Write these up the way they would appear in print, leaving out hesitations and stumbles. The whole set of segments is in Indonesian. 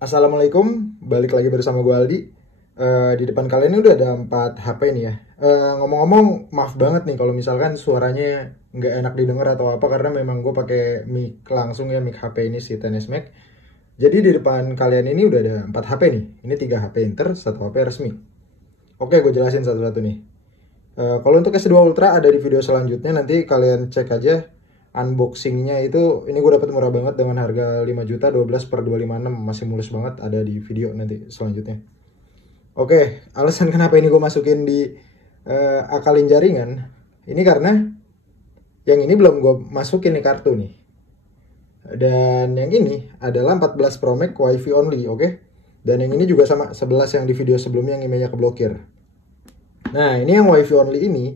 Assalamualaikum, balik lagi bersama gue Aldi. Di depan kalian ini udah ada 4 HP nih ya. Ngomong-ngomong, maaf banget nih kalau misalkan suaranya nggak enak didengar atau apa, karena memang gue pakai mic langsung ya, mic HP ini si XS Max. Jadi di depan kalian ini udah ada 4 HP nih. Ini 3 HP inter, 1 HP resmi. Oke, gue jelasin satu-satu nih. Kalau untuk S2 Ultra ada di video selanjutnya, nanti kalian cek aja unboxingnya. Itu ini gue dapat murah banget dengan harga 5 juta 12 per 256, masih mulus banget, ada di video nanti selanjutnya. Oke, alasan kenapa ini gue masukin di akalin jaringan ini karena yang ini belum gue masukin nih kartu nih, dan yang ini adalah 14 Pro Max WiFi only. Oke, dan yang ini juga sama 11 yang di video sebelumnya yang emailnya keblokir. Nah, ini yang WiFi only ini,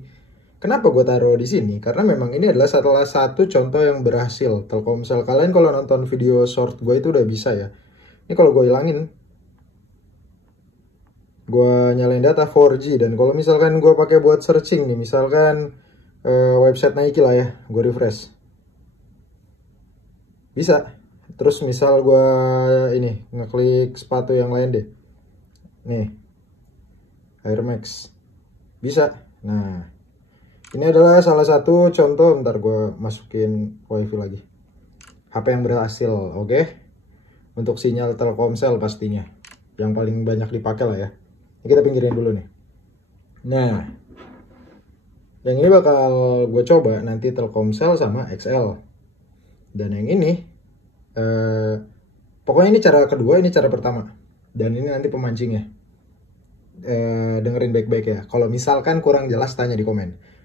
kenapa gue taruh di sini? Karena memang ini adalah salah satu contoh yang berhasil Telkomsel. Kalian kalau nonton video short gue itu udah bisa ya. Ini kalau gue hilangin, gue nyalain data 4G, dan kalau misalkan gue pakai buat searching nih, misalkan website Nike lah ya, gue refresh, bisa. Terus misal gue ini ngeklik sepatu yang lain deh, nih Air Max, bisa. Nah, ini adalah salah satu contoh. Ntar gue masukin wifi lagi. HP yang berhasil, oke? Untuk sinyal Telkomsel pastinya, yang paling banyak dipakai lah ya. Ini kita pinggirin dulu nih. Nah, yang ini bakal gue coba nanti Telkomsel sama XL. Dan yang ini, pokoknya ini cara kedua, ini cara pertama. Dan ini nanti pemancingnya. Dengerin baik-baik ya. Kalau misalkan kurang jelas, tanya di komen.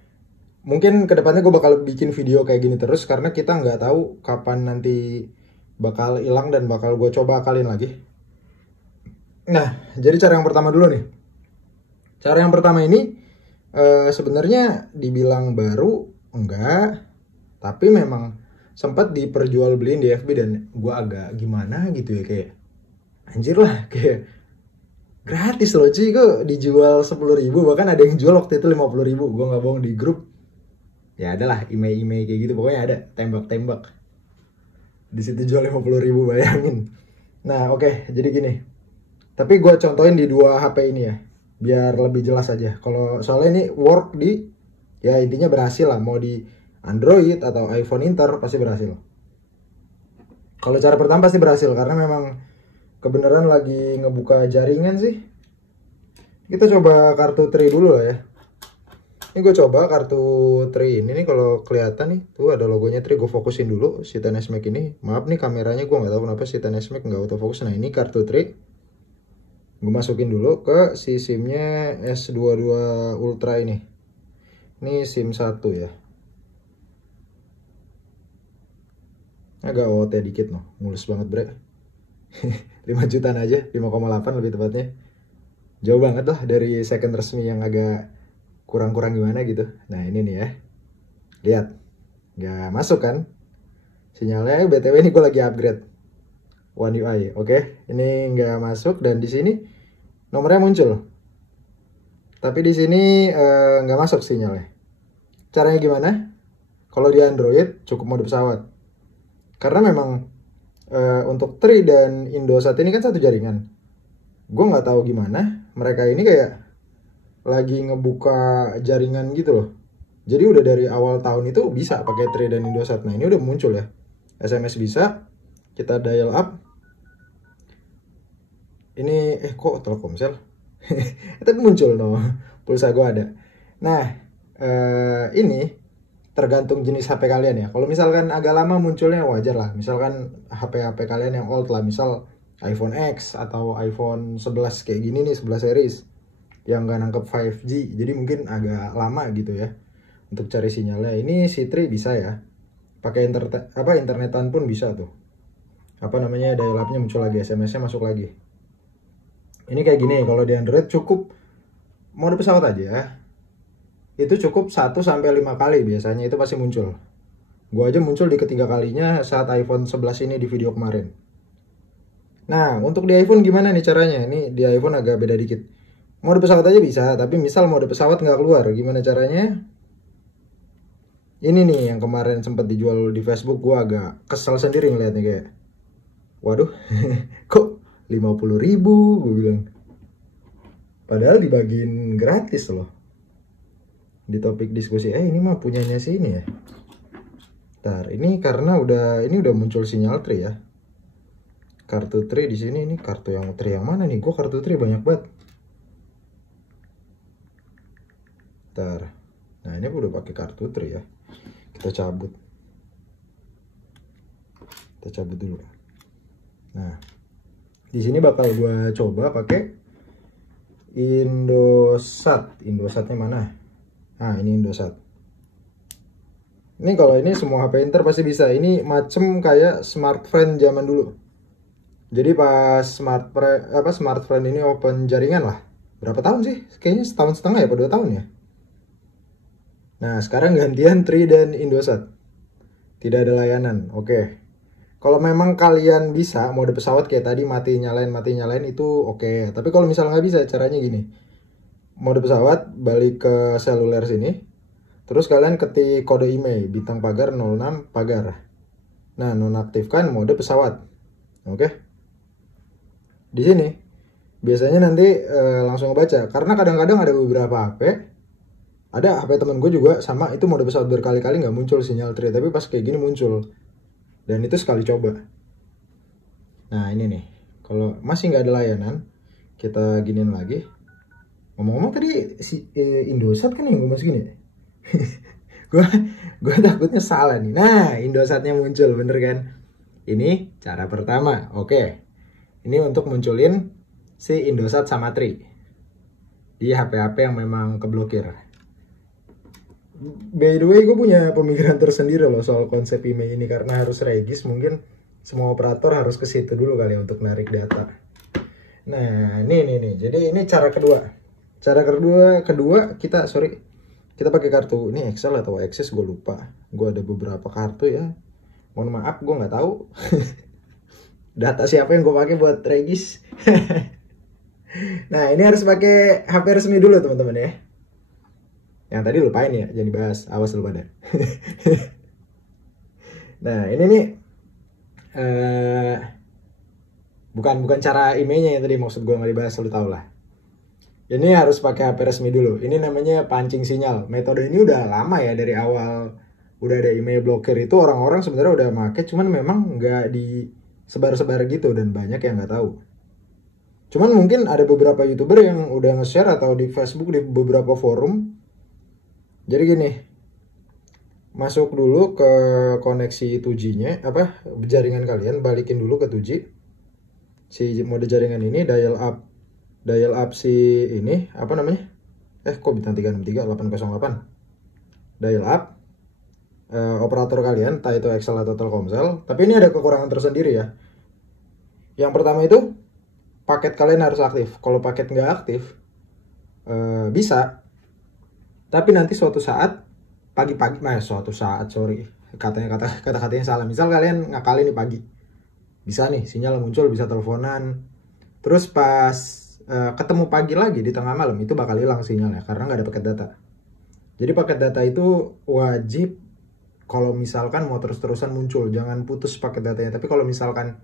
Mungkin kedepannya gue bakal bikin video kayak gini terus, karena kita nggak tahu kapan nanti bakal hilang dan bakal gue coba akalin lagi. Nah, jadi cara yang pertama dulu nih. Cara yang pertama ini sebenarnya dibilang baru enggak, tapi memang sempat diperjualbeliin di FB, dan gue agak gimana gitu ya, kayak anjir lah, kayak gratis loh cuy, kok dijual 10.000, bahkan ada yang jual waktu itu 50.000. Gue nggak bohong, di grup ya adalah email-email kayak gitu, pokoknya ada tembak-tembak di situ jual 50.000, bayangin. Nah oke, jadi gini, tapi gue contohin di 2 HP ini ya, biar lebih jelas aja. Kalau soalnya ini work di, ya intinya berhasil lah, mau di Android atau iPhone inter pasti berhasil. Kalau cara pertama pasti berhasil karena memang kebenaran lagi ngebuka jaringan sih. Kita coba kartu Tri dulu lah ya. Ini gue coba kartu Tri ini nih, kalau kelihatan nih tuh ada logonya Tri. Gue fokusin dulu si XS Max ini. Maaf nih kameranya, gue nggak tahu kenapa si XS Max nggak autofocus. Nah ini kartu Tri. Gue masukin dulu ke si SIM-nya S22 Ultra ini. Ini SIM 1 ya. Agak OT dikit noh, mulus banget bre. 5 jutaan aja, 5,8 lebih tepatnya. Jauh banget lah dari second resmi yang agak kurang-kurang gimana gitu. Nah ini nih ya, lihat nggak masuk kan sinyalnya. BTW ini gue lagi upgrade One UI, oke? Ini nggak masuk, dan di sini nomornya muncul, tapi di sini nggak masuk sinyalnya. Caranya gimana? Kalau di Android cukup mode pesawat, karena memang untuk Tri dan Indosat ini kan satu jaringan. Gue nggak tahu gimana mereka ini kayak lagi ngebuka jaringan gitu loh. Jadi udah dari awal tahun itu bisa pakai Tri dan Indosat. Nah ini udah muncul ya, SMS bisa, kita dial up. Ini kok Telkomsel itu muncul no, pulsa gue ada. Nah ini tergantung jenis HP kalian ya. Kalau misalkan agak lama munculnya wajar lah. Misalkan HP-HP kalian yang old lah, misal iPhone X atau iPhone 11 kayak gini nih, 11 series yang nggak nangkep 5G, jadi mungkin agak lama gitu ya untuk cari sinyalnya. Ini si Tri bisa ya, pakai internetan pun bisa tuh. Apa namanya, dial up-nya muncul lagi, SMS-nya masuk lagi. Ini kayak gini. Kalau di Android cukup mode pesawat aja, itu cukup 1-5 kali biasanya itu pasti muncul. Gua aja muncul di ketiga kalinya saat iPhone 11 ini di video kemarin. Nah untuk di iPhone gimana nih caranya? Ini di iPhone agak beda dikit. Mode pesawat aja bisa, tapi misal mode pesawat nggak keluar, gimana caranya? Ini nih yang kemarin sempat dijual di Facebook, gua agak kesel sendiri ngeliatnya, kayak waduh kok 50.000 gue bilang. Padahal dibagiin gratis loh. Di topik diskusi, ini mah punyanya sini ya. Ntar, ini karena ini udah muncul sinyal tri ya. Kartu tri di sini, ini kartu yang tri yang mana nih? Gue kartu tri banyak banget. Ntar, nah ini udah pakai kartu tri ya. Kita cabut. Kita cabut dulu. Nah, di sini bakal gue coba pakai Indosat. Indosatnya mana? Nah, ini Indosat. Ini kalau ini semua HP Inter pasti bisa. Ini macem kayak smartphone zaman dulu. Jadi pas smartphone ini open jaringan lah. Berapa tahun sih? Kayaknya setahun setengah ya, atau 2 tahun ya. Nah, sekarang gantian Tri dan Indosat. Tidak ada layanan. Oke. Kalau memang kalian bisa mode pesawat kayak tadi mati nyalain itu oke. Tapi kalau misalnya nggak bisa, caranya gini. Mode pesawat, balik ke seluler sini. Terus kalian ketik kode email bintang pagar 06 pagar. Nah, nonaktifkan mode pesawat. Oke. Di sini biasanya nanti langsung baca. Karena kadang-kadang ada beberapa HP. Ada HP temen gue juga sama, itu mode pesawat berkali-kali nggak muncul sinyal tri. Tapi pas kayak gini muncul. Dan itu sekali coba. Nah, ini nih. Kalau masih nggak ada layanan, kita giniin lagi. Ngomong-ngomong tadi si Indosat kan yang gue masukin ya? gue takutnya salah nih. Nah, Indosatnya muncul, bener kan? Ini cara pertama. Oke. Ini untuk munculin si Indosat sama Tri di HP-HP yang memang keblokir. By the way, gue punya pemikiran tersendiri loh soal konsep email ini, karena harus regis. Mungkin semua operator harus ke situ dulu kali ya untuk narik data. Nah, ini. Jadi ini cara kedua. Cara kedua kita pakai kartu ini Excel atau Access, gue lupa. Gue ada beberapa kartu ya. Mohon maaf, gue nggak tahu data siapa yang gue pakai buat regis. Nah, ini harus pakai HP resmi dulu teman-teman ya. Yang tadi lupain ya, jangan dibahas. Awas lu pada. Nah, ini nih bukan cara emailnya yang tadi maksud gue nggak dibahas, lu tau lah. Ini harus pakai HP resmi dulu. Ini namanya pancing sinyal. Metode ini udah lama ya, dari awal udah ada email blokir itu orang-orang sebenarnya udah make, cuman memang nggak disebar-sebar gitu dan banyak yang nggak tahu. Cuman mungkin ada beberapa YouTuber yang udah nge-share atau di Facebook di beberapa forum. Jadi gini, masuk dulu ke koneksi 2G-nya, jaringan kalian, balikin dulu ke 2G. Si mode jaringan ini dial up si ini, kok bintang 363 808. Dial up operator kalian, entah itu Excel atau Telkomsel. Tapi ini ada kekurangan tersendiri ya. Yang pertama itu paket kalian harus aktif. Kalau paket nggak aktif, bisa. Tapi nanti suatu saat pagi-pagi, kata-katanya salah. Misal kalian ngakalin nih pagi, bisa nih sinyal muncul, bisa teleponan. Terus pas ketemu pagi lagi di tengah malam, itu bakal hilang sinyalnya karena nggak ada paket data. Jadi paket data itu wajib kalau misalkan mau terus-terusan muncul, jangan putus paket datanya. Tapi kalau misalkan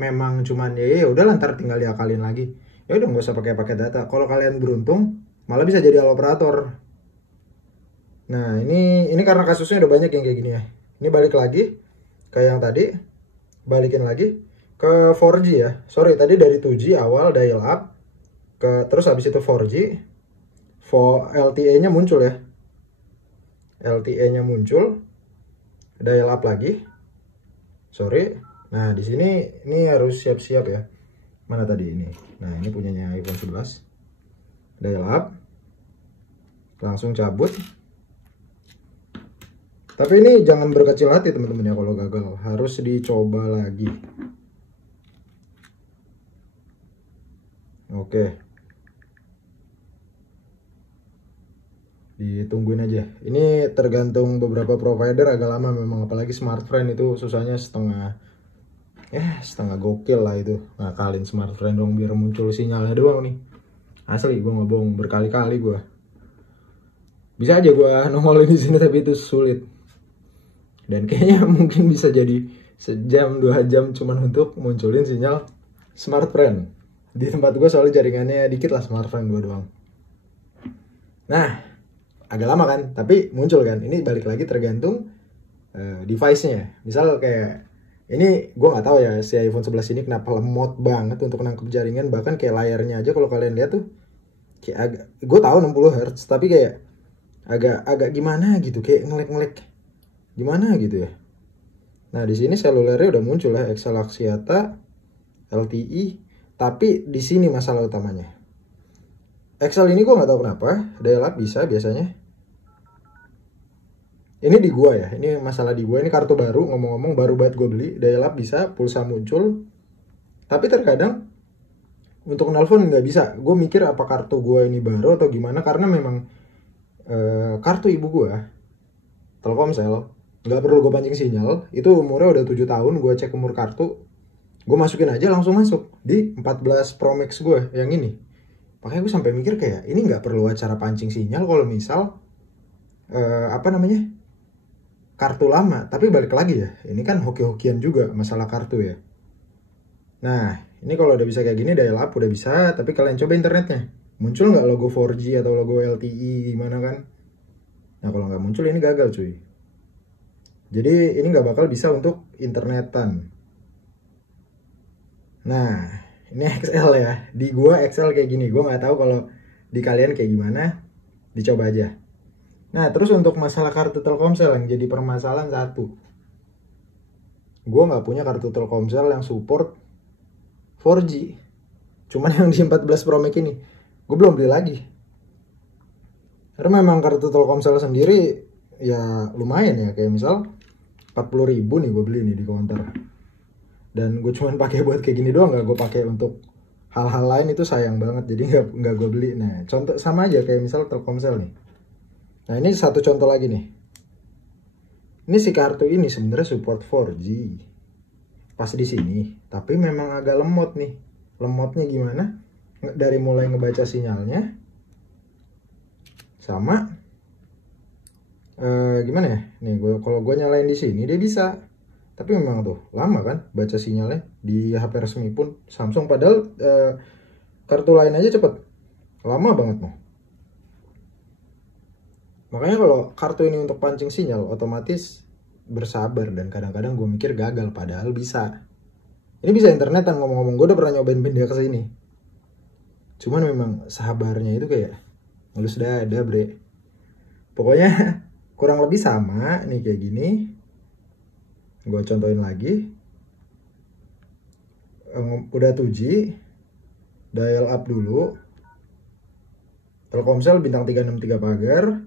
memang cuman ya udah ntar tinggal diakalin lagi, ya udah nggak usah pakai paket data. Kalau kalian beruntung malah bisa jadi operator. Nah, ini karena kasusnya udah banyak yang kayak gini ya. Ini balik lagi kayak yang tadi, balikin lagi ke 4G ya. Sorry, tadi dari 2G awal dial up terus habis itu 4G. LTE-nya muncul ya. LTE-nya muncul, dial up lagi. Sorry. Nah, di sini ini harus siap-siap ya. Mana tadi ini? Nah, ini punyanya iPhone 11. Dial up. Langsung cabut. Tapi ini jangan berkecil hati teman-teman ya kalau gagal. Harus dicoba lagi. Oke. Ditungguin aja. Ini tergantung beberapa provider agak lama memang. Apalagi smartphone itu susahnya setengah gokil lah itu. Ngakalin smartphone dong biar muncul sinyalnya doang nih. Asli gue nggak bohong, berkali-kali gue. Bisa aja gue nongolin di sini tapi itu sulit. Dan kayaknya mungkin bisa jadi sejam 2 jam cuman untuk munculin sinyal Smart Friend. Di tempat gue soalnya jaringannya dikit lah, Smart Friend gue doang. Nah, agak lama kan, tapi muncul kan. Ini balik lagi tergantung device-nya. Misal kayak ini gue nggak tahu ya si iPhone 11 ini kenapa lemot banget untuk nangkep jaringan, bahkan kayak layarnya aja kalau kalian lihat tuh kayak agak, gue tahu 60 Hz tapi kayak agak gimana gitu, kayak ngelek gimana gitu ya. Nah di sini selulernya udah muncul ya, XL Axiata LTE, tapi di sini masalah utamanya. XL ini gue nggak tahu kenapa dial-up bisa biasanya. Ini di gua ya, ini masalah di gua, ini kartu baru, ngomong-ngomong baru banget gue beli, dial-up bisa, pulsa muncul, tapi terkadang untuk nelpon nggak bisa. Gue mikir apa kartu gua ini baru atau gimana, karena memang kartu ibu gua Telkomsel nggak perlu gue pancing sinyal, itu umurnya udah 7 tahun, gue cek umur kartu, gue masukin aja langsung masuk di 14 Pro Max gue yang ini. Makanya gue sampai mikir kayak ini nggak perlu acara pancing sinyal kalau misal apa namanya, kartu lama. Tapi balik lagi ya, ini kan hoki-hokian juga masalah kartu ya. Nah ini kalau udah bisa kayak gini, dial up udah bisa, tapi kalian coba internetnya, muncul nggak logo 4G atau logo LTE gimana kan. Nah kalau nggak muncul ini gagal cuy. Jadi ini nggak bakal bisa untuk internetan. Nah ini XL ya, di gua XL kayak gini, gua nggak tahu kalau di kalian kayak gimana, dicoba aja. Nah terus untuk masalah kartu Telkomsel yang jadi permasalahan satu, gue nggak punya kartu Telkomsel yang support 4G, cuman yang di 14 Pro Max ini gue belum beli lagi, karena memang kartu Telkomsel sendiri ya lumayan ya, kayak misal 40.000 nih gue beli nih di counter, dan gue cuman pakai buat kayak gini doang, nggak gue pakai untuk hal-hal lain, itu sayang banget, jadi nggak gue beli. Nah contoh sama aja kayak misal Telkomsel nih. Nah ini satu contoh lagi nih. Ini si kartu ini sebenarnya support 4G pas di sini, tapi memang agak lemot nih. Lemotnya gimana? Dari mulai ngebaca sinyalnya, sama gimana ya? Nih kalau gue nyalain di sini dia bisa, tapi memang tuh lama kan baca sinyalnya di HP resmi pun Samsung. Padahal kartu lain aja cepet, lama banget mau. Makanya kalau kartu ini untuk pancing sinyal otomatis bersabar, dan kadang-kadang gue mikir gagal padahal bisa. Ini bisa internetan, ngomong-ngomong gue udah pernah nyobain pindah ke sini. Cuman memang sabarnya itu kayak ngelus dada bre. Pokoknya kurang lebih sama nih kayak gini. Gue contohin lagi. Udah 2G, dial up dulu. Telkomsel bintang 363 pagar,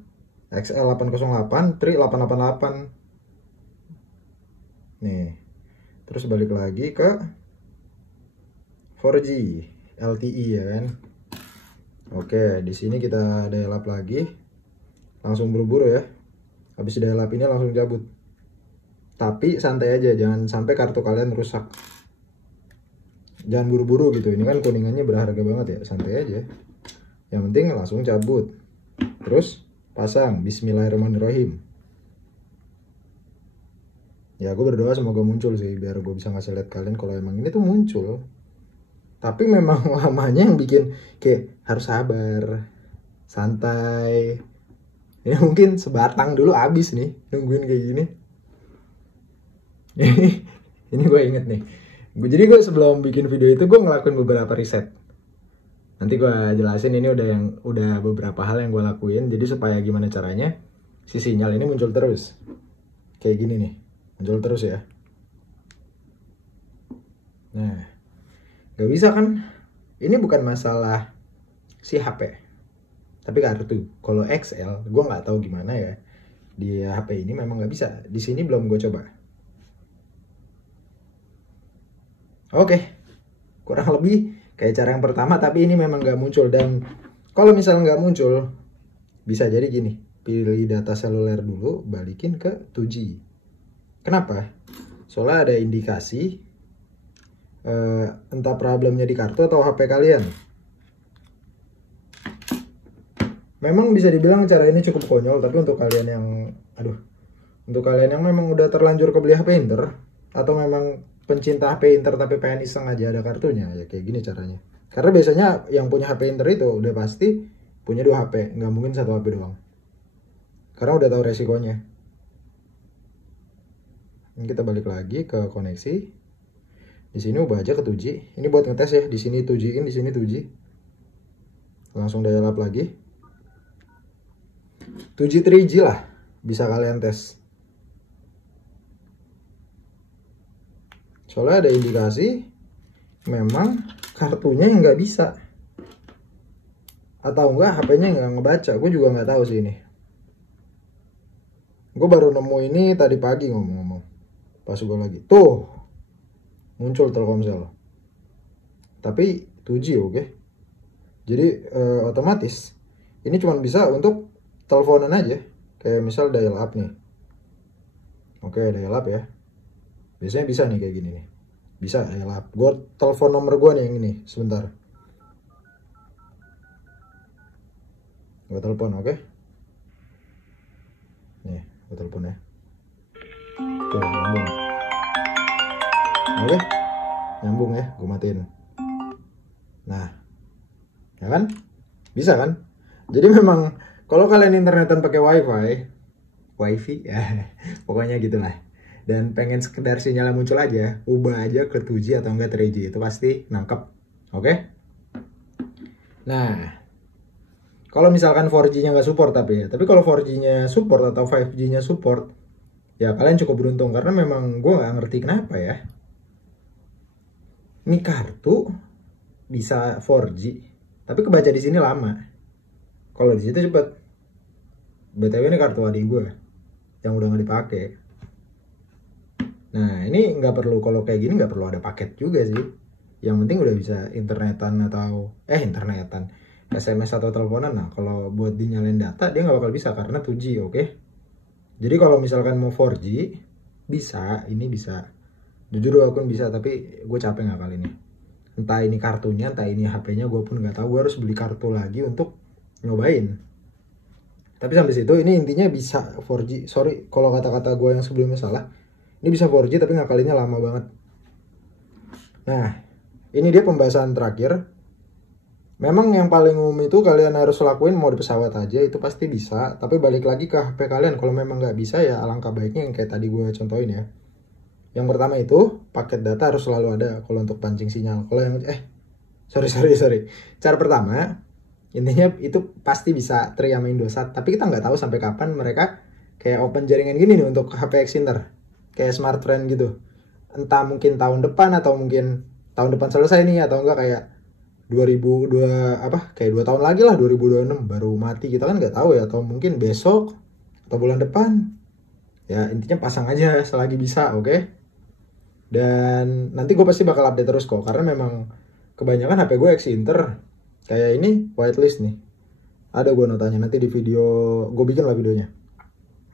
XL 808, Tri 888. Nih. Terus balik lagi ke 4G LTE ya kan. Oke, di sini kita dial up lagi. Langsung buru-buru ya. Habis dial up ini langsung cabut. Tapi santai aja, jangan sampai kartu kalian rusak. Jangan buru-buru gitu. Ini kan kuningannya berharga banget ya, santai aja. Yang penting langsung cabut. Terus pasang bismillahirrahmanirrahim. Ya gue berdoa semoga muncul sih, biar gue bisa ngasih lihat kalian kalau emang ini tuh muncul. Tapi memang lamanya yang bikin kayak harus sabar, santai. Ya mungkin sebatang dulu abis nih nungguin kayak gini. Ini gue inget nih. Jadi gue sebelum bikin video itu gue ngelakuin beberapa riset. Nanti gue jelasin, ini udah beberapa hal yang gue lakuin. Jadi supaya gimana caranya si sinyal ini muncul terus. Kayak gini nih, muncul terus ya. Nah, gak bisa kan? Ini bukan masalah si HP, tapi kartu. Kalau XL, gue nggak tahu gimana ya. Di HP ini memang nggak bisa. Di sini belum gue coba. Oke, kurang lebih kayak cara yang pertama, tapi ini memang nggak muncul. Dan kalau misalnya nggak muncul, bisa jadi gini. Pilih data seluler dulu, balikin ke 2G. Kenapa? Soalnya ada indikasi entah problemnya di kartu atau HP kalian. Memang bisa dibilang cara ini cukup konyol, tapi untuk kalian yang memang udah terlanjur kebeli HP Inter, atau memang pencinta HP Inter tapi pengen iseng aja ada kartunya, ya kayak gini caranya. Karena biasanya yang punya HP Inter itu udah pasti punya 2 HP, nggak mungkin 1 HP doang. Karena udah tahu resikonya. Ini kita balik lagi ke koneksi. Di sini ubah aja ke 2G. Ini buat ngetes ya. Di sini 2G in, di sini 2G. Langsung dial up lagi. 2G 3G lah. Bisa kalian tes. Soalnya ada indikasi memang kartunya yang nggak bisa. Atau enggak HP-nya nggak ngebaca. Gue juga nggak tahu sih ini. Gue baru nemu ini tadi pagi ngomong-ngomong. Pas gue lagi. Tuh. Muncul Telkomsel. Tapi 2G oke. Jadi otomatis. Ini cuma bisa untuk teleponan aja. Kayak misal dial up nih. Oke, dial up ya. Biasanya bisa nih kayak gini nih. Bisa dial up. Gue telepon nomor gue nih yang ini. Sebentar. Gue telepon, oke. Nih, gue telepon ya. Tuh, nyambung. Oke. Nyambung ya, gue matiin. Nah. Ya kan? Bisa kan? Jadi memang kalau kalian internetan pakai wifi ya, pokoknya gitulah. Dan pengen sekedar sinyalnya muncul aja, ubah aja ke 2G atau enggak 3G, itu pasti nangkep. Oke? Nah, kalau misalkan 4G-nya nggak support tapi kalau 4G-nya support atau 5G-nya support, ya kalian cukup beruntung karena memang gue nggak ngerti kenapa ya. Ini kartu bisa 4G, tapi kebaca di sini lama. Kalau di situ cepet. BTW ini kartu adik gue yang udah nggak dipakai. Nah ini nggak perlu, kalau kayak gini nggak perlu ada paket juga sih. Yang penting udah bisa internetan atau internetan, SMS atau teleponan. Nah kalau buat dinyalain data dia nggak bakal bisa karena 2G, oke? Jadi kalau misalkan mau 4G bisa, ini bisa. Jujur akun bisa, tapi gue capek nggak kali ini. Entah ini kartunya, entah ini HP-nya, gue pun nggak tahu. Gue harus beli kartu lagi untuk nyobain. Tapi sampai situ ini intinya bisa 4G. Sorry kalau kata-kata gue yang sebelumnya salah. Ini bisa 4G tapi ngakalinnya lama banget. Nah, ini dia pembahasan terakhir. Memang yang paling umum itu kalian harus lakuin mau di pesawat aja, itu pasti bisa. Tapi balik lagi ke HP kalian. Kalau memang nggak bisa ya alangkah baiknya yang kayak tadi gue contohin ya. Yang pertama itu paket data harus selalu ada kalau untuk pancing sinyal. Kalau yang sorry. Cara pertama intinya itu pasti bisa Tri sama Indosat. Tapi kita nggak tahu sampai kapan mereka kayak open jaringan gini nih untuk HP Exinter, kayak Smartfren gitu. Entah mungkin tahun depan atau mungkin tahun depan selesai nih, atau enggak kayak 2002 kayak 2 tahun lagi lah, 2026 baru mati, kita kan nggak tahu ya. Atau mungkin besok atau bulan depan. Ya intinya pasang aja selagi bisa, oke? Dan nanti gue pasti bakal update terus kok, karena memang kebanyakan HP gue Exinter. Kayak ini whitelist nih, ada gue notanya, nanti di video gue bikin lah videonya.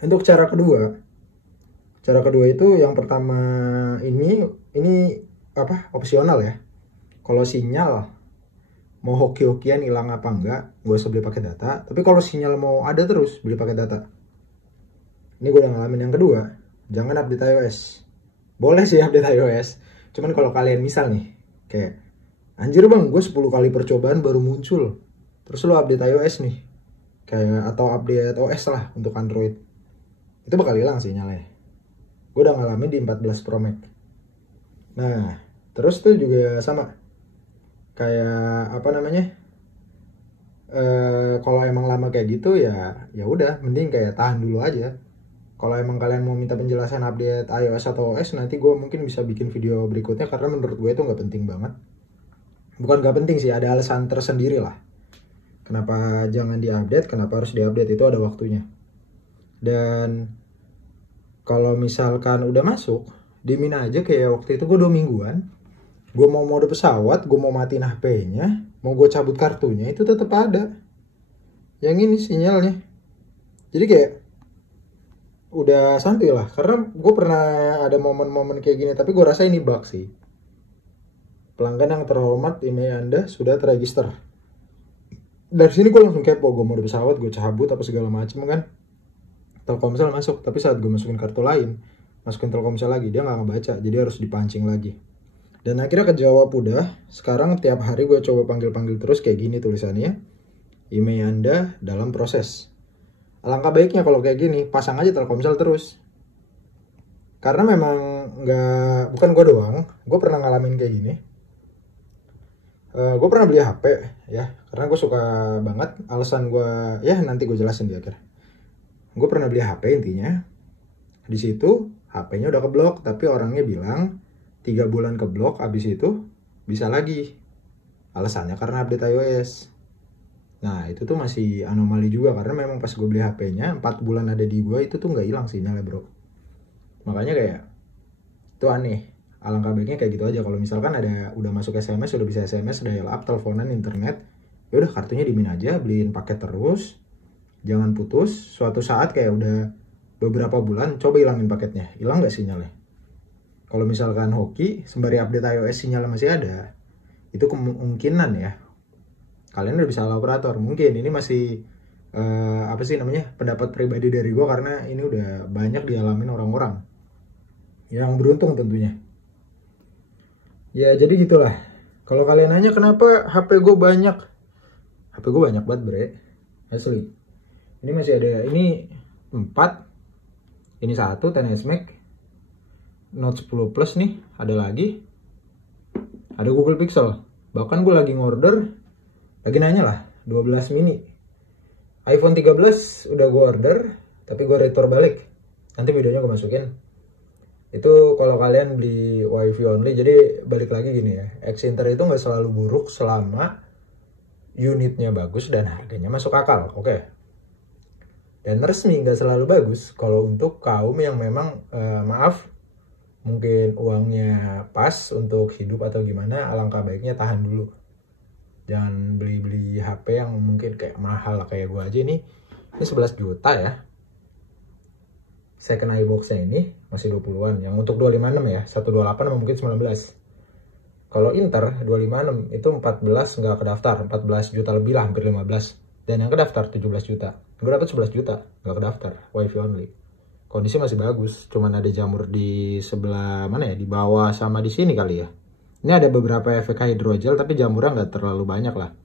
Untuk cara kedua itu yang pertama ini opsional ya. Kalau sinyal mau hoki-hokian hilang apa enggak, gue usah beli paket data. Tapi kalau sinyal mau ada terus, beli paket data. Ini gue udah ngalamin. Yang kedua, jangan update iOS. Boleh sih update iOS, cuman kalau kalian misal nih kayak anjir bang, gue 10 kali percobaan baru muncul, terus lo update iOS nih kayak, atau update OS lah untuk Android, itu bakal hilang sinyalnya. Gue udah ngalamin di 14 Pro Max. Nah terus tuh juga sama kayak kalau emang lama kayak gitu ya udah mending kayak tahan dulu aja. Kalau emang kalian mau minta penjelasan update iOS atau OS, nanti gue mungkin bisa bikin video berikutnya, karena menurut gue itu nggak penting banget. Bukan nggak penting sih, ada alasan tersendiri lah kenapa jangan diupdate, kenapa harus diupdate, itu ada waktunya. Dan kalau misalkan udah masuk, dimin aja. Kayak waktu itu gue 2 mingguan, gue mau mode pesawat, gue mau matiin HP-nya, mau gue cabut kartunya, itu tetap ada yang ini sinyalnya. Jadi kayak udah santuy lah, karena gue pernah ada momen-momen kayak gini. Tapi gue rasa ini bug sih. Pelanggan yang terhormat, email Anda sudah terregister. Dari sini gue langsung kepo, gue mau di pesawat, gue cabut apa segala macem kan, Telkomsel masuk. Tapi saat gue masukin kartu lain, masukin Telkomsel lagi, dia nggak ngebaca, jadi harus dipancing lagi. Dan akhirnya kejawab udah. Sekarang tiap hari gue coba panggil-panggil terus kayak gini tulisannya, email Anda dalam proses. Alangkah baiknya kalau kayak gini, pasang aja Telkomsel terus. Karena memang bukan gue doang, gue pernah ngalamin kayak gini. Gue pernah beli HP ya, karena gue suka banget. Alasan gue, ya nanti gue jelasin di akhir. Gue pernah beli HP intinya. Di situ HP-nya udah keblok, tapi orangnya bilang 3 bulan keblok, abis itu bisa lagi. Alasannya karena update iOS. Nah itu tuh masih anomali juga, karena memang pas gue beli HP-nya 4 bulan ada di gue, itu tuh nggak hilang sinyalnya bro. Makanya kayak itu aneh. Alangkah baiknya kayak gitu aja. Kalau misalkan udah masuk SMS, udah bisa SMS, dial up, teleponan, internet, ya udah kartunya dimin aja, beliin paket terus, jangan putus. Suatu saat kayak udah beberapa bulan, coba hilangin paketnya, hilang nggak sinyalnya. Kalau misalkan hoki sembari update iOS sinyalnya masih ada, itu kemungkinan ya kalian udah bisa salah operator. Mungkin ini masih apa sih namanya, pendapat pribadi dari gue, karena ini udah banyak dialamin orang-orang yang beruntung tentunya. Ya jadi gitulah. Kalau kalian nanya kenapa HP gue banyak, HP gue banyak banget bre, asli. Ini masih ada, ini 4, ini 1 XS Max, Note 10 Plus nih, ada lagi, ada Google Pixel. Bahkan gue lagi lagi nanya lah, 12 mini. iPhone 13 udah gue order, tapi gue retur balik. Nanti videonya gue masukin. Itu kalau kalian beli wifi only. Jadi balik lagi gini ya, Exinter itu nggak selalu buruk selama unitnya bagus dan harganya masuk akal. Oke. Dan resmi nggak selalu bagus kalau untuk kaum yang memang maaf, mungkin uangnya pas untuk hidup atau gimana. Alangkah baiknya tahan dulu, jangan beli HP yang mungkin kayak mahal kayak gue aja ini 11 juta ya. Second iBox-nya ini masih 20-an. Yang untuk 256 ya, 128 sama mungkin 19. Kalau Inter 256 itu 14 nggak kedaftar, 14 juta lebih lah, hampir 15. Dan yang kedaftar 17 juta. Gue dapat 11 juta, nggak kedaftar, wifi only. Kondisi masih bagus, cuman ada jamur di sebelah mana ya, di bawah sama di sini kali ya. Ini ada beberapa efek hidrogel, tapi jamurnya nggak terlalu banyak lah.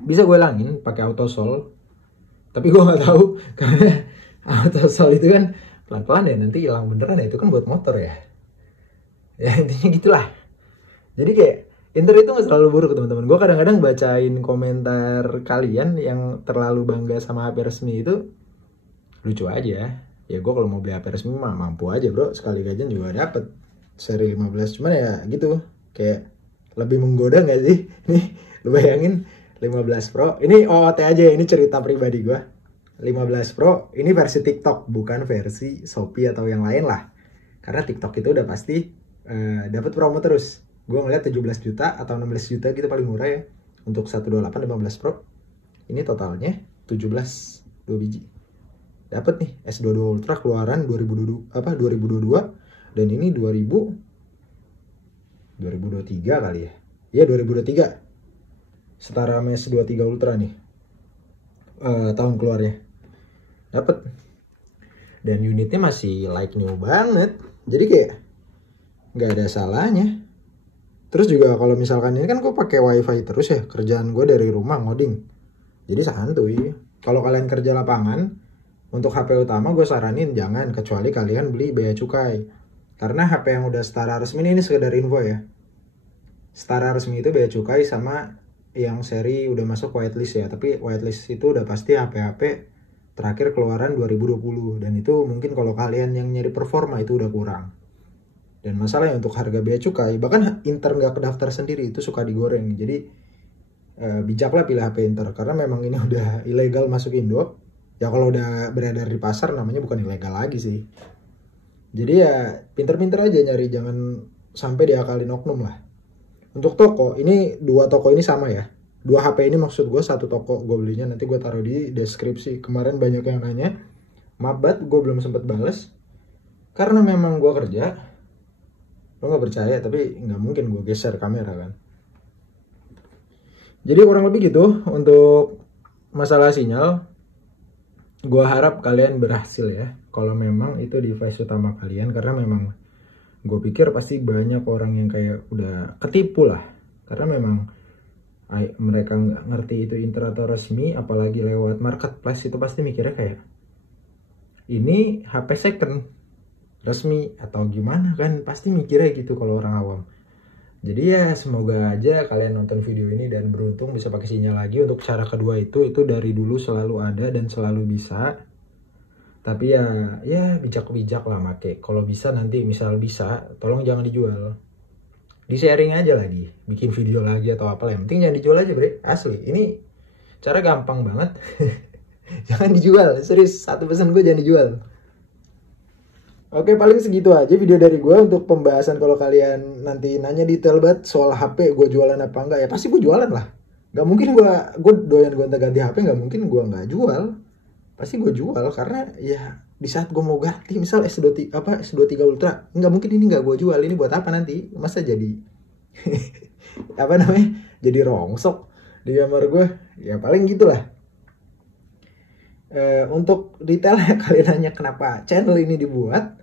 Bisa gue hilangin pakai autosol, tapi gue nggak tahu karena autosol itu kan pelan-pelan ya, nanti hilang beneran ya, itu kan buat motor ya. Ya intinya gitulah. Jadi kayak Inter itu nggak selalu buruk teman-teman. Gue kadang-kadang bacain komentar kalian yang terlalu bangga sama HP resmi itu, lucu aja. Ya gue kalau mau beli HP resmi mah mampu aja bro, sekali gajian juga dapet seri 15. Cuman ya gitu, kayak lebih menggoda nggak sih? Nih lu bayangin 15 Pro, ini OOT aja ya, ini cerita pribadi gue. 15 Pro ini versi TikTok, bukan versi Shopee atau yang lain lah. Karena TikTok itu udah pasti dapat promo terus. Gue ngeliat 17 juta atau 16 juta gitu paling murah ya untuk 128 15 Pro. Ini totalnya 17, 2 biji. Dapat nih S22 Ultra keluaran 2022 dan ini 2023 kali ya. Iya 2023. Setara sama S23 Ultra nih. Tahun keluarnya. Dapat. Dan unitnya masih like new banget. Jadi kayak nggak ada salahnya. Terus juga kalau misalkan ini kan gue pakai wifi terus ya, kerjaan gue dari rumah ngoding, jadi santuy. Kalau kalian kerja lapangan, untuk HP utama gue saranin jangan, kecuali kalian beli bea cukai. Karena HP yang udah setara resmi, ini sekedar info ya, setara resmi itu bea cukai sama yang seri udah masuk whitelist ya. Tapi whitelist itu udah pasti HP-HP terakhir keluaran 2020, dan itu mungkin kalau kalian yang nyari performa itu udah kurang. Dan masalahnya untuk harga bea cukai, bahkan Inter nggak kedaftar sendiri, itu suka digoreng. Jadi bijaklah pilih HP Inter, karena memang ini udah ilegal masuk Indo. Ya kalau udah beredar di pasar namanya bukan ilegal lagi sih. Jadi ya pinter-pinter aja nyari, jangan sampai diakalin oknum lah. Untuk toko, ini 2 toko ini sama ya. 2 HP ini maksud gue, 1 toko gue belinya, nanti gue taruh di deskripsi. Kemarin banyak yang nanya, maaf banget gue belum sempet bales. Karena memang gue kerja. Lo gak percaya, tapi nggak mungkin gue geser kamera kan. Jadi kurang lebih gitu untuk masalah sinyal. Gua harap kalian berhasil ya kalau memang itu device utama kalian, karena memang gue pikir pasti banyak orang yang kayak udah ketipu lah, karena memang mereka nggak ngerti itu interator resmi, apalagi lewat marketplace itu pasti mikirnya kayak ini HP second resmi atau gimana kan, pasti mikirnya gitu kalau orang awam. Jadi ya semoga aja kalian nonton video ini dan beruntung bisa pakai sinyal lagi. Untuk cara kedua itu dari dulu selalu ada dan selalu bisa. Tapi ya bijak-bijak lah make. Kalau bisa nanti misal bisa, tolong jangan dijual. Di sharing aja lagi, bikin video lagi atau apa lah. Yang penting jangan dijual aja, bre. Asli, ini cara gampang banget. Jangan dijual, serius. Satu pesan gue, jangan dijual. Oke, paling segitu aja video dari gue untuk pembahasan. Kalau kalian nanti nanya detail banget soal HP gue jualan apa enggak, ya pasti gue jualan lah. Gak mungkin gue doyan gonta-ganti HP, gak mungkin gue nggak jual. Pasti gue jual, karena ya di saat gue mau ganti misal S23 Ultra, nggak mungkin ini nggak gue jual. Ini buat apa nanti, masa jadi apa namanya, jadi rongsok di kamar gue. Ya paling gitulah. Untuk detailnya kalian nanya kenapa channel ini dibuat,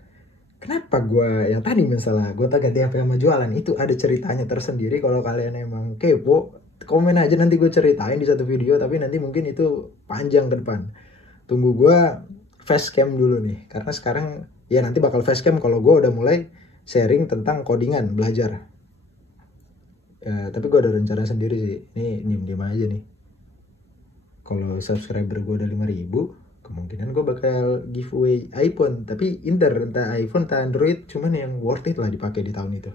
kenapa gue yang tadi misalnya gue ganti HP sama jualan, itu ada ceritanya tersendiri. Kalau kalian emang kepo, komen aja, nanti gue ceritain di satu video. Tapi nanti mungkin itu panjang ke depan. Tunggu gue facecam dulu nih, karena sekarang ya nanti bakal facecam kalau gue udah mulai sharing tentang codingan, belajar. Tapi gue ada rencana sendiri sih. Ini diem aja nih. Kalau subscriber gue udah 5.000, kemungkinan gue bakal giveaway iPhone. Tapi entah iPhone entah Android, cuman yang worth it lah dipakai di tahun itu.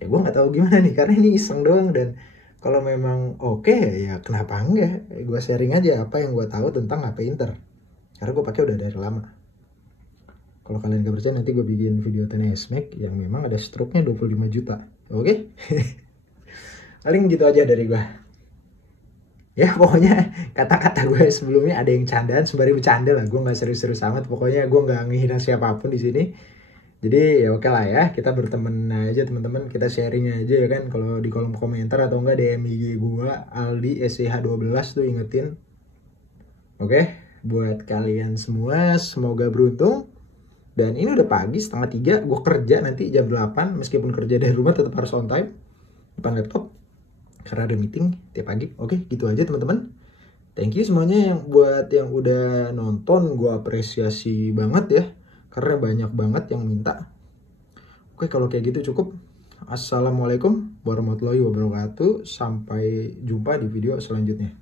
Ya gue nggak tahu gimana nih, karena ini iseng doang. Dan kalau memang oke, ya kenapa enggak? Gue sharing aja apa yang gue tahu tentang HP Inter, karena gue pakai udah dari lama. Kalau kalian gak percaya, nanti gue bikin video 10S Max yang memang ada stroke-nya 25 juta. Oke? Paling gitu aja dari gue. Ya pokoknya kata-kata gue sebelumnya ada yang candaan sembari bercanda lah. Gue nggak serius-serius amat. Pokoknya gue nggak ngehina siapapun di sini. Jadi ya oke lah ya, kita berteman aja teman-teman, kita sharing aja ya kan. Kalau di kolom komentar atau enggak DM IG gue Aldi SCH12 tuh ingetin. Oke, buat kalian semua semoga beruntung. Dan ini udah pagi, 2:30. Gue kerja nanti jam 8. Meskipun kerja dari rumah tetap harus on time depan laptop, karena ada meeting tiap pagi. Oke, gitu aja teman-teman. Thank you semuanya yang buat yang udah nonton. Gue apresiasi banget ya, karena banyak banget yang minta. Oke, kalau kayak gitu cukup. Assalamualaikum warahmatullahi wabarakatuh. Sampai jumpa di video selanjutnya.